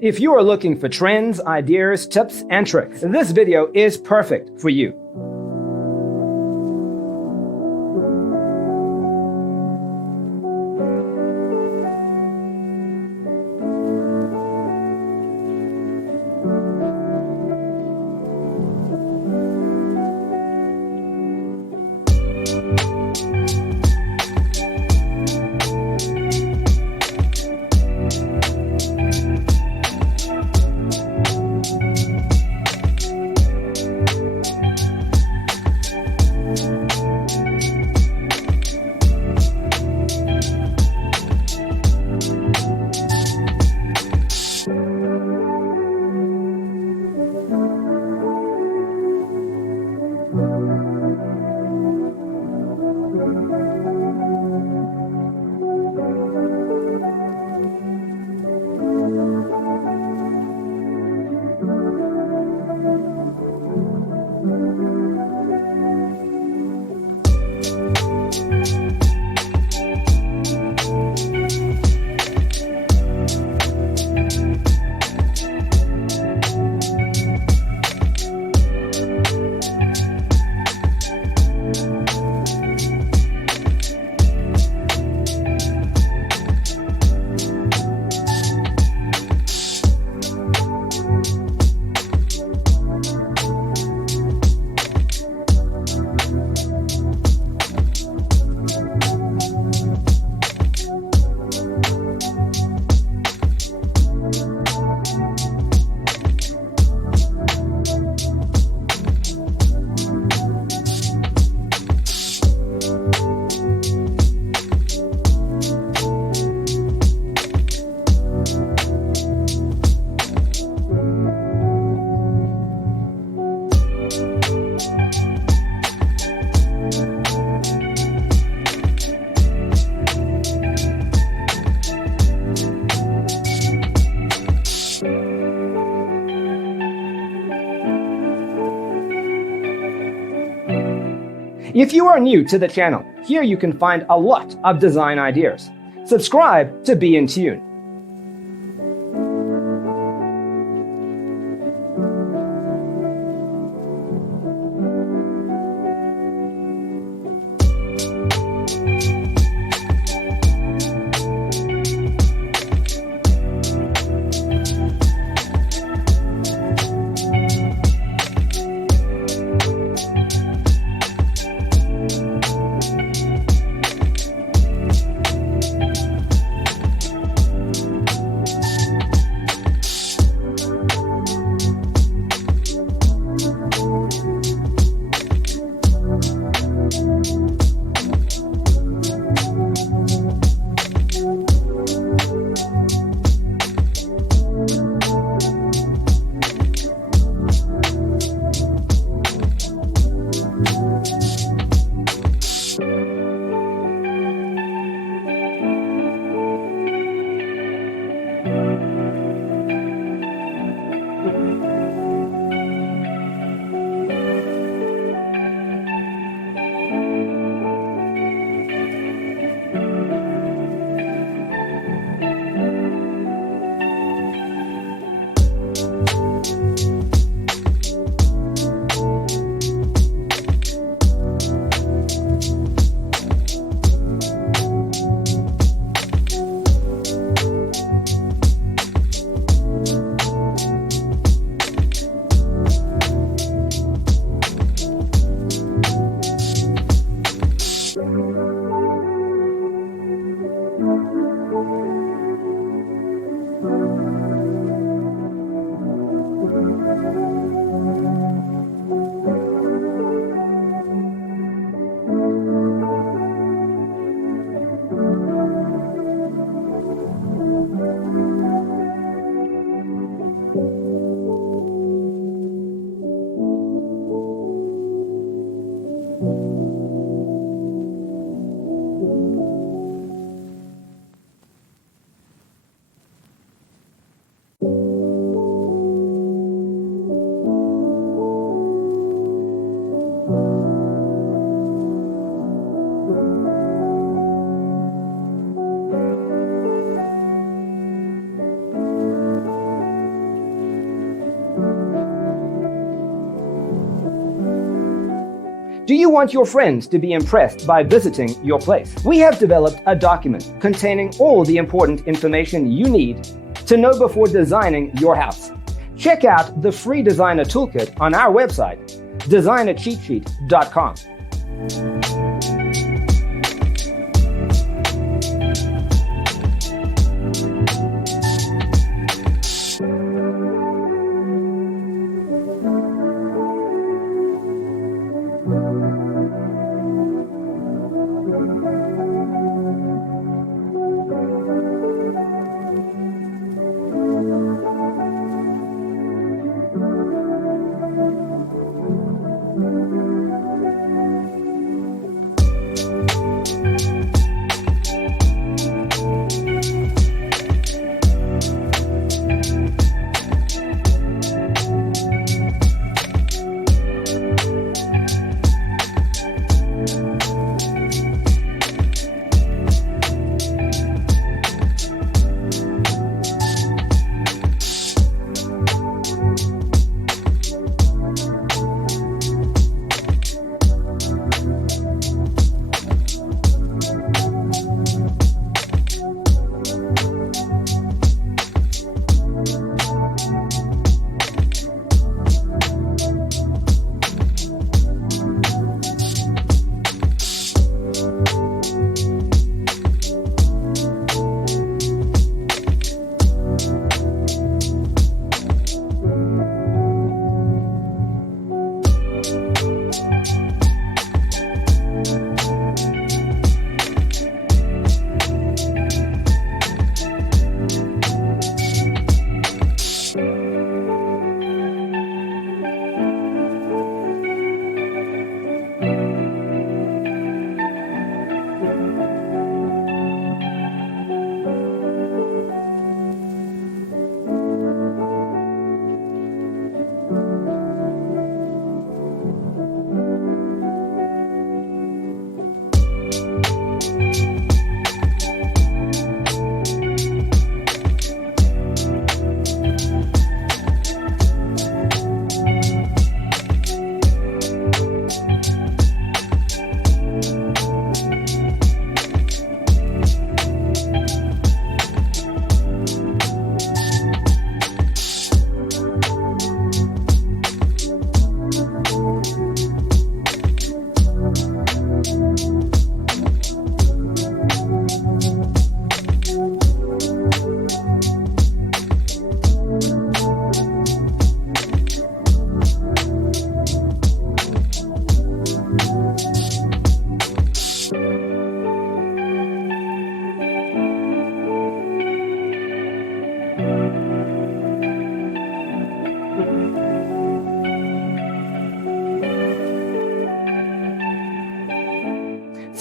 If you are looking for trends, ideas, tips, and tricks, this video is perfect for you. If you are new to the channel, here you can find a lot of design ideas. Subscribe to be in tune. Do you want your friends to be impressed by visiting your place? We have developed a document containing all the important information you need to know before designing your house. Check out the free designer toolkit on our website, designercheatsheet.com.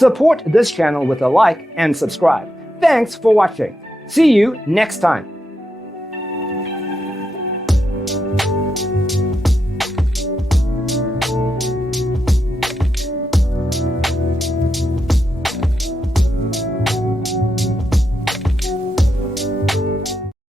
Support this channel with a like and subscribe. Thanks for watching. See you next time.